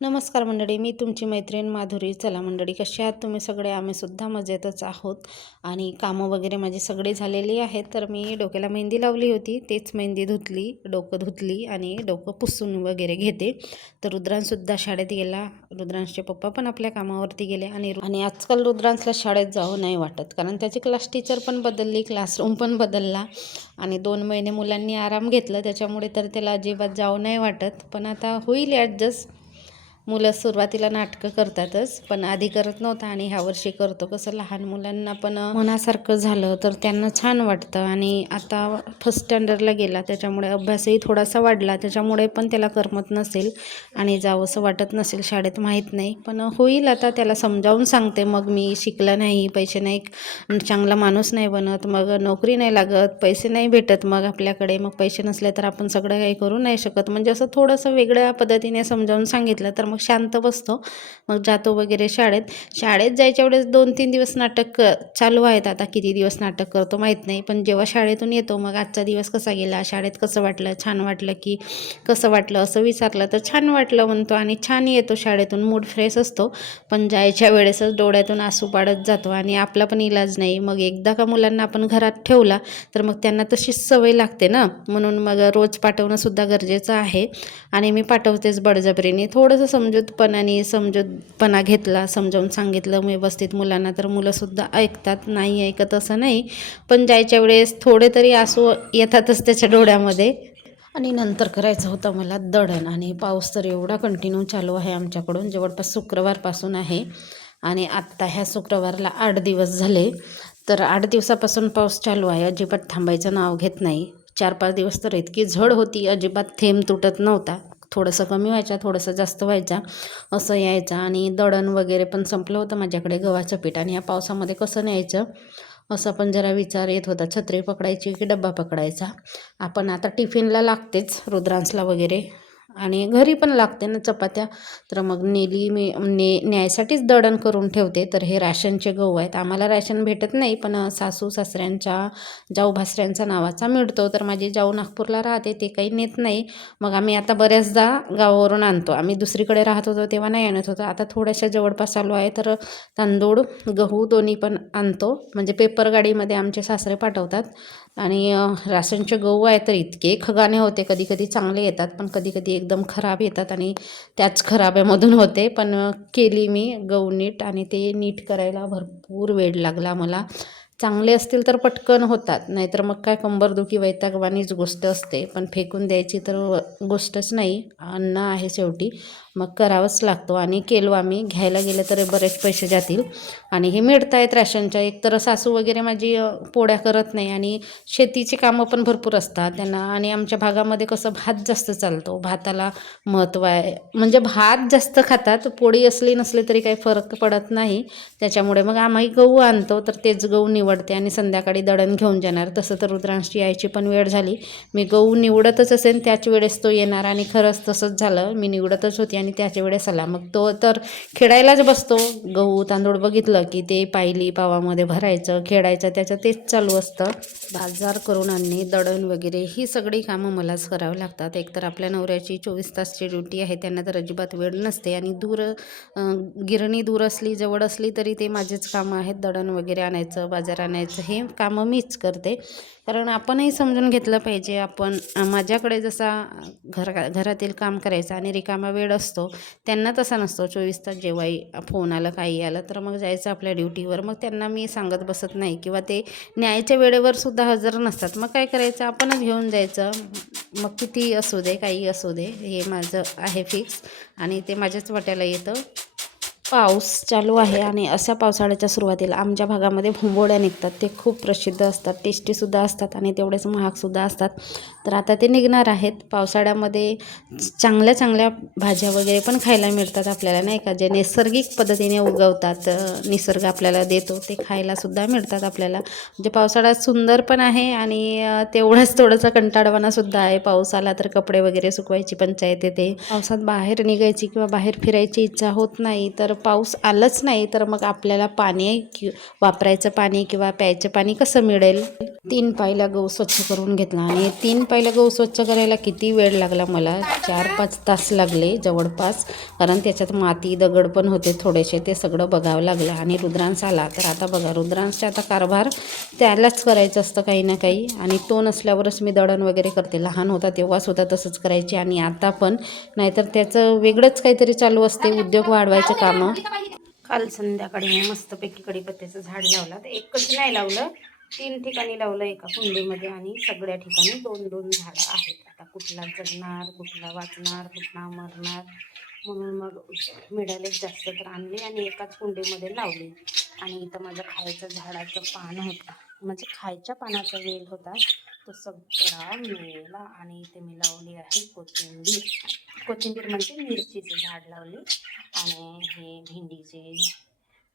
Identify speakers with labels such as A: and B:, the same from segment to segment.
A: नमस्कार मंडळी मी तुमची मैत्रीण माधुरी. चला मंडळी कशी आहात तुम्ही सगळे? आम्हीसुद्धा मजेतच आहोत. आणि कामं वगैरे माझी सगळी झालेली आहेत तर मी डोक्याला मेहंदी लावली होती. तेच मेहंदी धुतली डोकं धुतली आणि डोकं पुसून वगैरे घेते. तर रुद्रांशसुद्धा शाळेत गेला. रुद्रांशचे पप्पा पण आपल्या कामावरती गेले आणि आणि आजकाल रुद्रांशला शाळेत जावं नाही वाटत कारण त्याची क्लास टीचर पण बदलली क्लासरूम पण बदलला आणि दोन महिने मुलांनी आराम घेतला. त्याच्यामुळे तर त्याला अजिबात जावं नाही वाटत. पण आता होईल ॲडजस्ट मुलं सुरुवातीला नाटकं करतातच पण आधी करत नव्हता आणि ह्या वर्षी करतो. कसं लहान मुलांना पण मनासारखं झालं तर त्यांना छान वाटतं. आणि आता फर्स्ट स्टँडर्डला गेला त्याच्यामुळे अभ्यासही थोडासा वाढला. त्याच्यामुळे पण त्याला करमत नसेल आणि जावंसं वाटत नसेल शाळेत माहीत नाही. पण होईल आता त्याला समजावून सांगते. मग मी शिकलं नाही पैसे नाही चांगला माणूस नाही बनत. मग नोकरी नाही लागत पैसे नाही भेटत मग आपल्याकडे. मग पैसे नसले तर आपण सगळं काही करू नाही शकत. म्हणजे असं थोडंसं वेगळ्या पद्धतीने समजावून सांगितलं तर मग शांत बसतो. मग जातो वगैरे शाळेत. शाळेत जायच्या वेळेस दोन तीन दिवस नाटक क- चालू आहेत आता. किती दिवस नाटक करतो माहीत नाही. पण जेव्हा शाळेतून येतो मग आजचा दिवस कसा गेला? शाळेत कसं वाटलं? छान वाटलं की कसं वाटलं? असं विचारलं तर छान वाटलं म्हणतो आणि छान येतो शाळेतून. मूड फ्रेश असतो. पण जायच्या वेळेसच डोळ्यातून आसू पाडत जातो आणि आपला पण इलाज नाही. मग एकदा का मुलांना आपण घरात ठेवला तर मग त्यांना तशीच सवय लागते ना? म्हणून मग रोज पाठवणंसुद्धा गरजेचं आहे. आणि मी पाठवतेच बडजबरीने. थोडंसं समजूतपणाने समजूतपणा घेतला समजावून सांगितलं व्यवस्थित मुलांना तर मुलंसुद्धा ऐकतात. नाही ऐकत असं नाही पण जायच्या वेळेस थोडे तरी आसू येतातच त्याच्या डोळ्यामध्ये. आणि नंतर करायचं होतं मला दळण आणि पाऊस तर एवढा कंटिन्यू चालू आहे आमच्याकडून. जवळपास शुक्रवारपासून आहे आणि आत्ता ह्या शुक्रवारला आठ दिवस झाले. तर आठ दिवसापासून पाऊस चालू आहे. अजिबात थांबायचं नाव घेत नाही. चार पाच दिवस तर इतकी झड होती. अजिबात थेंब तुटत नव्हता. थोडंसं कमी व्हायचा थोडंसं जास्त व्हायचा असं यायचं. आणि दळण वगैरे पण संपलं होतं माझ्याकडे गव्हाचं पीठ. आणि या पावसामध्ये कसं न्यायचं? असा पण जरा विचार येत होता. छत्री पकडायची की डब्बा पकडायचा? आपण आता टिफिनला लागतेच रुद्रांसला वगैरे. आणि घरी पण लागते ना चपात्या. तर मग नेली मी ने न्यायसाठीच दळण करून ठेवते. तर हे राशनचे गहू आहेत. आम्हाला राशन भेटत नाही पण सासू सासऱ्यांच्या जाऊ भासऱ्यांचा नावाचा मिळतो. तर माझी जाऊ नागपूरला राहते ते काही नेत नाही. मग आम्ही आता बऱ्याचदा गावावरून आणतो. आम्ही दुसरीकडे राहत होतो तेव्हा नाही आणत होतो. आता थोड्याशा जवळपास आलो आहे तर तांदूळ गहू दोन्ही पण आणतो. म्हणजे पेपर गाडीमध्ये आमचे सासरे पाठवतात. आणि अ, राशनचे गहू आहे तर इतके खगाने होते कधी कधी चांगले येतात पण कधी कधी एकदम खराब येतात आणि त्याच खराब्यामधून होते. पण केली मी गहू नीट आणि ते नीट करायला भरपूर वेळ लागला मला. चांगले असतील तर पटकन होतात नाहीतर मग काय कंबरदुखी वैतागवानीच गोष्ट असते. पण फेकून द्यायची तर गोष्टच नाही अन्न आहे शेवटी. मग करावंच लागतो. आणि केलो आम्ही घ्यायला गेलं तर बरेच पैसे जातील. आणि हे मिळत आहेत राशनच्या. एक तर सासू वगैरे माझी पोळ्या करत नाही आणि शेतीची कामं पण भरपूर असतात त्यांना. आणि आमच्या भागामध्ये कसं भात जास्त चालतो. भाताला महत्त्व आहे. म्हणजे भात जास्त खातात. पोळी असली नसली तरी काही फरक पडत नाही. त्याच्यामुळे मग आम्ही गहू आणतो तर तेच गहू निवडते आणि संध्याकाळी दळण घेऊन जाणार. तसं तर रुद्रांशी यायची पण वेळ झाली. मी गहू निवडतच असेल त्याच वेळेस तो येणार. आणि खरंच तसंच झालं. मी निवडतच होती आणि त्याच्या वेळेस आला मग तो तर खेळायलाच बसतो. गहू तांदूळ बघितलं की ते पायली पावामध्ये भरायचं खेळायचं त्याचं तेच चालू असतं. बाजार करून आणणे दळण वगैरे ही सगळी कामं मलाच करावी लागतात. एकतर आपल्या नवऱ्याची चोवीस तासची ड्युटी आहे त्यांना तर अजिबात वेळ नसते. आणि दूर गिरणी दूर असली जवळ असली तरी ते माझेच कामं आहेत. दळण वगैरे आणायचं बाजार आणायचं हे कामं मीच करते. कारण आपणही समजून घेतलं पाहिजे. आपण माझ्याकडे जसा घर घरातील काम करायचं आणि रिकामा वेळ असतो त्यांना तसा नसतो. चोवीस तास जेव्हाही फोन आलं काही आलं तर मग जायचं आपल्या ड्युटीवर मग त्यांना मी सांगत बसत नाही किंवा ते न्यायच्या वेळेवर सुद्धा हजर नसतात. मग काय करायचं? आपणच घेऊन जायचं. मग किती असू दे काही असू दे हे माझं आहे फिक्स आणि ते माझ्याच वाट्याला येतं. पाऊस चालू आहे आणि अशा पावसाळ्याच्या सुरुवातीला आमच्या भागामध्ये भोंबोड्या निघतात. ते खूप प्रसिद्ध असतात टेस्टीसुद्धा असतात आणि तेवढेच महागसुद्धा असतात. तर आता ते निघणार आहेत. पावसाळ्यामध्ये चांगल्या चांगल्या भाज्या वगैरे पण खायला मिळतात आपल्याला नाही का? जे नैसर्गिक पद्धतीने उगवतात निसर्ग आपल्याला देतो ते खायलासुद्धा मिळतात आपल्याला. म्हणजे पावसाळा सुंदर पण आहे आणि अ, तेवढाच थोडासा कंटाळवाणासुद्धा आहे. पाऊस आला तर कपडे वगैरे सुकवायची पंचायत येते. पावसात बाहेर निघायची किंवा बाहेर फिरायची इच्छा होत नाही तर पाऊस आलंच नाही तर मग आपल्याला पाणी कि वापरायचं पाणी किंवा प्यायचं पाणी कसं मिळेल? तीन पायला गहू स्वच्छ करून घेतला आणि तीन पायला गहू स्वच्छ करायला किती वेळ लागला मला? चार पाच तास लागले जवळपास कारण त्याच्यात माती दगड पण होते थोडेसे ते सगळं बघावं लागलं आणि रुद्रांश आला. तर आता बघा रुद्रांशचा आता कारभार त्यालाच करायचं असतं काही ना काही आणि तो नसल्यावरच मी दळण वगैरे करते. लहान होता तेव्हाच होता तसंच करायची आणि आता पण. नाहीतर त्याचं वेगळंच काहीतरी चालू असते उद्योग वाढवायचे कामं. काल संध्याकाळी मी मस्तपैकी कडीपत्त्याचं झाड लावलं. तर एकच नाही लावलं तीन ठिकाणी लावलं एका कुंडीमध्ये आणि सगळ्या ठिकाणी दोन दोन झाडं आहेत. आता कुठला जगणार कुठला वाचणार कुठला मरणार म्हणून मग मिळालेच जास्त तर आणले आणि एकाच कुंडीमध्ये लावले. आणि इथं माझं खायचं झाडाचं पान होतं. म्हणजे खायच्या पानाचा वेल होता. तो सगळा मेला आणि इथे मी लावली आहे कोथिंबीर. कोथिंबीर म्हणजे मिरचीचे झाड लावली. आणि हे भेंडीचे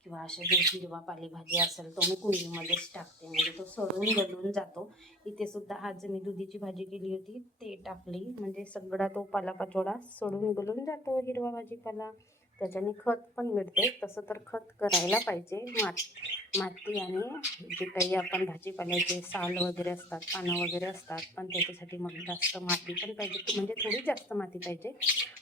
A: किंवा असे जे हिरवा पालेभाजी असेल तो मी कुंडीमध्येच टाकते. म्हणजे तो सडून गलून जातो. इथे सुद्धा आज मी दुधीची भाजी केली होती. ते टाकली. म्हणजे सगळा तो पालापाचोळा सडून गलून जातो हिरवा भाजीपाला. त्याच्याने खत पण मिळते. तसं तर खत करायला पाहिजे. मात माती आणि जे काही आपण भाजीपाल्याचे साल वगैरे असतात पानं वगैरे असतात पण त्याच्यासाठी मग जास्त माती पण पाहिजे. म्हणजे थोडी जास्त माती पाहिजे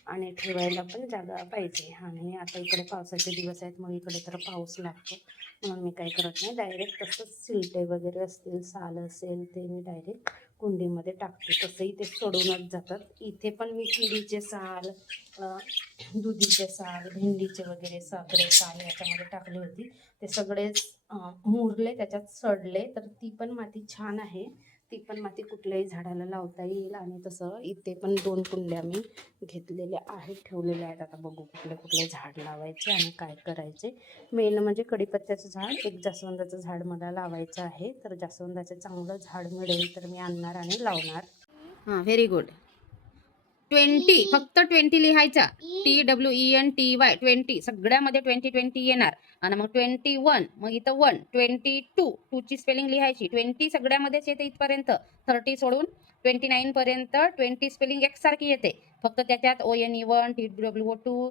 A: आणि ठेवायला पण जागा पाहिजे. आणि आता इकडे पावसाचे दिवस आहेत मग इकडे तर पाऊस लागतो. म्हणून मी काय करत नाही. डायरेक्ट तसंच सिलटे वगैरे असतील साल असेल ते मी डायरेक्ट कुंडीमध्ये टाकते. तसंही ते सोडूनच जातात. इथे पण मी किडीचे साल दुधीचे साल भेंडीचे वगैरे सगळे साल याच्यामध्ये टाकले होती. ते सगळेच मुरले त्याच्यात सडले. तर ती पण माती छान आहे. ती पण माती कुठल्याही झाडाला लावता येईल आणि तसं इथे पण दोन कुंड्या मी घेतलेल्या आहेत ठेवलेल्या आहेत. आता बघू कुठले कुठले झाड लावायचे आणि काय करायचे. मेन म्हणजे कडीपत्त्याचं झाड एक जास्वंदाचं झाड मला लावायचं आहे. तर जास्वंदाचं चांगलं झाड मिळेल तर मी आणणार आणि लावणार. हां व्हेरी गुड ट्वेंटी फक्त ट्वेंटी लिहायचा. T W E N T Y twenty. सगळ्यामध्ये ट्वेंटी ट्वेंटी येणार. आणि मग ट्वेंटी वन मग इथं वन. ट्वेंटी टू टूची स्पेलिंग लिहायची. ट्वेंटी सगळ्यामध्येच येते इथपर्यंत. थर्टी सोडून ट्वेंटी नाईन पर्यंत ट्वेंटी स्पेलिंग एकसारखी येते. फक्त त्याच्यात O N E one T W O two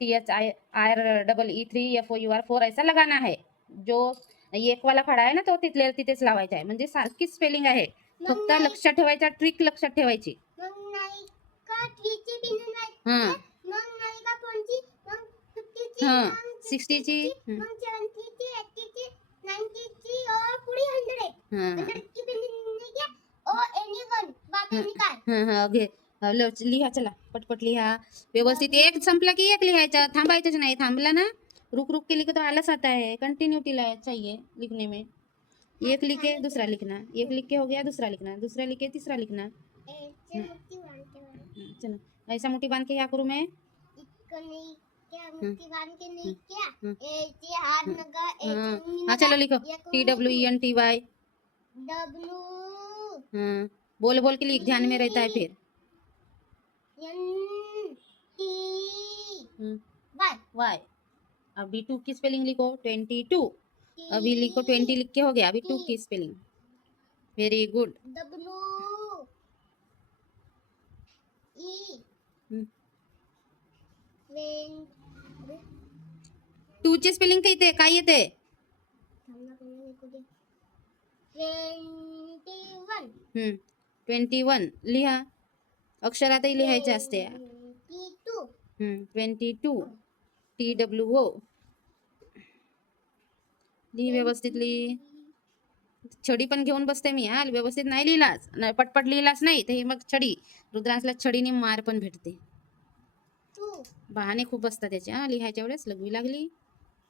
A: T H I R double E three F O U R four ऐसा लगाना है जो एक वाला खडा आहे ना तो तिथले तिथेच लावायचा आहे. म्हणजे सारखीच स्पेलिंग आहे. फक्त लक्षात ठेवायचा ट्रिक लक्षात ठेवायची.
B: बिन नाही
A: हां
B: मग नाही का फोनची मग फिफ्टीची
A: हां
B: मग
A: सिक्स्टीची
B: मग सेवन्टीची एट्टीची नाईन्टीची और पुढे हंड्रेड
A: हां
B: हंड्रेडची बिन नाही क्या ओ एनी वन बाबा निकाल
A: हां हां घे हा, लव- लिहा चला पटपट लिहा। व्यवस्थित एक संपला की एक लिहायचा थांबायचंच नाही थांबला ना? रुक रुक के लिखे तो आलस आता है कंटिन्यूटी ला चाहिए लिखने में. एक लिखे दूसरा लिखना. एक लिख के हो गया दूसरा लिखना. दूसरा लिखे तीसरा लिखना.
B: एचे मुक्ती वांते वाले
A: हाँ, चलो. ऐसा मुट्ठी बाँध के क्या करूँ मैं?
B: इतकं नाही क्या मुक्ती बाँध के नहीं क्या?
A: हम्म.
B: हाथ नका
A: हाँ। हाँ चलो लिखो। T W E N T Y
B: W
A: हाँ बोल बोल के लिख ध्यान में रहता है फिर। हम्म,
B: वाई
A: अभी टू की स्पेलिंग लिखो। ट्वेंटी टू अभी लिखो ट्वेंटी लिख के हो गया। अभी टू की स्पेलिंग वेरी गुड टू ची स्पेलिंग काय येते? काय येते?
B: ट्वेंटी वन
A: लिहा. अक्षरातही लिहायचे असते.
B: Twenty two
A: twenty two T W O लिही व्यवस्थित लिही. छडी पण घेऊन बसते मी हा व्यवस्थित नाही लिहिलास न- पटपट लिहिलास नाही तर ही मग छडी रुद्रांसला छडीने मार पण भेटते. बहाणे खूप असतात त्याचे हा लिहायच्या वेळेस लघवी लागली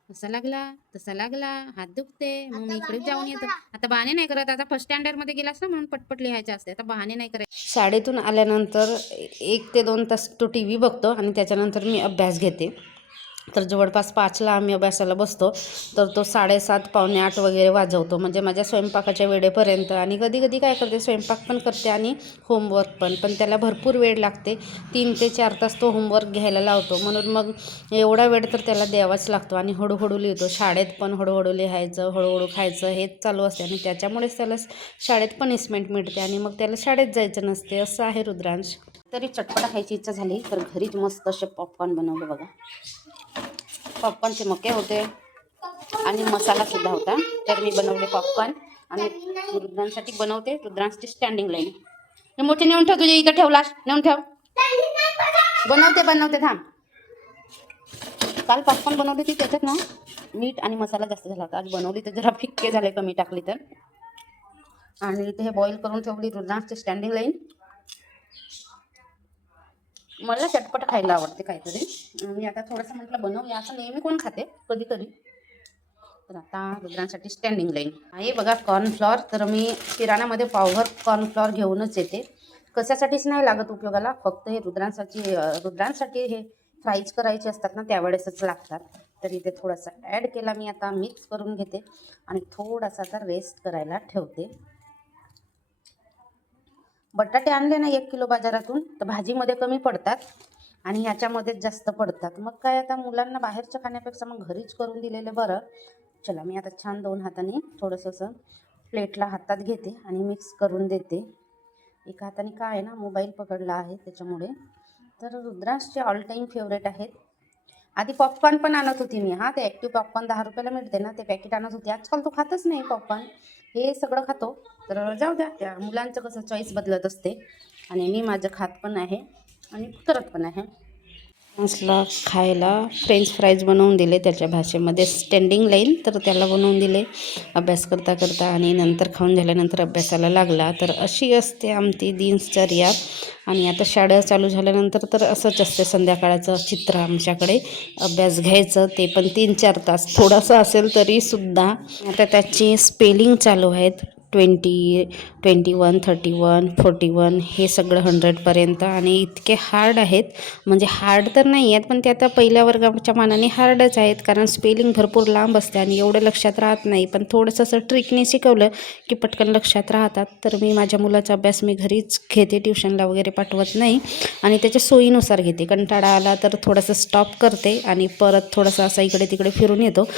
A: असा लागला तसा लागला हात दुखते मग मी इकडे जाऊन
B: नाही
A: येतो. आता बहाणे नाही करत आता फर्स्ट स्टँडर्डमध्ये गेलास ना म्हणून पटपट लिहायचे असते आता बहाणे नाही करायचे. शाळेतून आल्यानंतर एक ते दोन तास तो टी व्ही बघतो आणि त्याच्यानंतर मी अभ्यास घेते. तर जवळपास पाचला आम्ही अभ्यासाला बसतो. तर तो साडेसात पावणे आठ वगैरे वाजवतो. म्हणजे माझ्या स्वयंपाकाच्या वेळेपर्यंत. आणि कधी कधी काय करते स्वयंपाक पण करते आणि होमवर्क पण. पण त्याला भरपूर वेळ लागते. तीन ते चार तास तो होमवर्क घ्यायला लावतो. म्हणून मग एवढा वेळ तर त्याला द्यावाच लागतो आणि हळूहळू लिहितो. शाळेत पण हळूहळू लिहायचं हळूहळू खायचं हेच चालू असते. आणि त्याच्यामुळेच त्याला शाळेत पनिशमेंट मिळते. आणि मग त्याला शाळेत जायचं नसते. असं आहे रुद्रांश. तरी चटपटा खायची इच्छा झाली तर घरीच मस्त असे पॉपकॉर्न बनवले बघा. पॉपकॉर्नचे मके होते. आणि मसालासुद्धा होता. तर मी बनवले पॉपकॉर्न आणि रुद्रांसाठी बनवते. रुद्रांसाठी स्टँडिंग लाईन हे मोठे नेऊन ठेव तुझ्या इथं ठेवलास नेऊन ठेव. बनवते बनवते थांब. काल पॉपकॉर्न बनवले ती त्याच्यात ना मीठ आणि मसाला जास्त झाला होता. आज बनवली तर जरा फिक्के झाले कमी टाकली तर. आणि इथे हे बॉईल करून ठेवली रुद्रांसची स्टँडिंग लाईन मला चटपट खायला आवडते काहीतरी. मी आता थोडंसं म्हटलं बनवूया. असं नेहमी कोण खाते? कधी तर आता रुद्रांसाठी स्टँडिंग लाईन आहे बघा कॉर्नफ्लॉर तर मी किराणामध्ये पावभर कॉर्नफ्लॉर घेऊनच येते. कशासाठीच नाही लागत उपयोगाला. फक्त हे रुद्रांसाठी रुद्रांसाठी हे फ्राईज करायचे असतात ना त्यावेळेसच लागतात. तर इथे थोडासा ॲड केला मी आता मिक्स करून घेते. आणि थोडासा आता रेस्ट करायला ठेवते. बटाटे आणले ना एक किलो बाजारातून तर भाजीमध्ये कमी पडतात आणि ह्याच्यामध्येच जास्त पडतात. मग काय आता मुलांना बाहेरच्या खाण्यापेक्षा मग घरीच करून दिलेलं बरं. चला मी आता छान दोन हाताने थोडंसं असं प्लेटला हातात घेते आणि मिक्स करून देते. एका हाताने काय आहे ना मोबाईल पकडला आहे त्याच्यामुळे. तर रुद्राक्षचे ऑल टाईम फेवरेट आहेत. आधी पॉपकॉर्न पण आणत होती मी हां ते ॲक्टिव्ह पॉपकॉर्न दहा रुपयाला मिळते ना ते पॅकेट आणत होती. आजकाल तो खातच नाही पॉपकॉर्न हे सगळं खातो. तर जाऊ द्या त्या मुलांचं कसं चॉईस बदलत असते. आणि मी माझं खात पण आहे आणि करत पण आहे. फ्रान्सला खायला फ्रेंच फ्राईज बनवून दिले त्याच्या भाषेमध्ये. स्टँडिंग लाईन तर त्याला बनवून दिले. अभ्यास करता करता आणि नंतर खाऊन झाल्यानंतर अभ्यासाला लागला. तर अशी असते आमची दिनचर्या. आणि आता शाळा चालू झाल्यानंतर तर असंच असते संध्याकाळचं चित्र आमच्याकडे. अभ्यास घ्यायचं ते पण तीन चार तास. थोडासा असेल तरीसुद्धा. आता त्याची स्पेलिंग चालू आहेत. Twenty twenty one thirty one forty one हे सगळं हंड्रेडपर्यंत आणि इतके हार्ड आहेत. म्हणजे हार्ड तर नाही आहेत पण ते आता पहिल्या वर्गाच्या मानाने हार्डच आहेत. कारण स्पेलिंग भरपूर लांब असते आणि एवढं लक्षात राहत नाही. पण थोडंसं असं ट्रिकने शिकवलं की पटकन लक्षात राहतात. तर मी माझ्या मुलाचा अभ्यास मी घरीच घेते ट्युशनला वगैरे पाठवत नाही. आणि त्याच्या सोयीनुसार घेते. कंटाळा आला तर थोडंसं स्टॉप करते आणि परत थोडंसं असं इकडे तिकडे फिरून येतो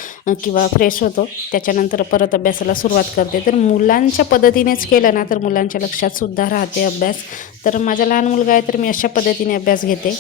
A: किंवा फ्रेश होतो. त्याच्यानंतर परत अभ्यासाला सुरुवात करते. तर मुलां छानशा पद्धतीनेच केलं ना तर मुलांच्या लक्षात सुद्धा राहते अभ्यास. तर माझा लहान मुलगा आहे तर मी अशा पद्धतीने अभ्यास घेते.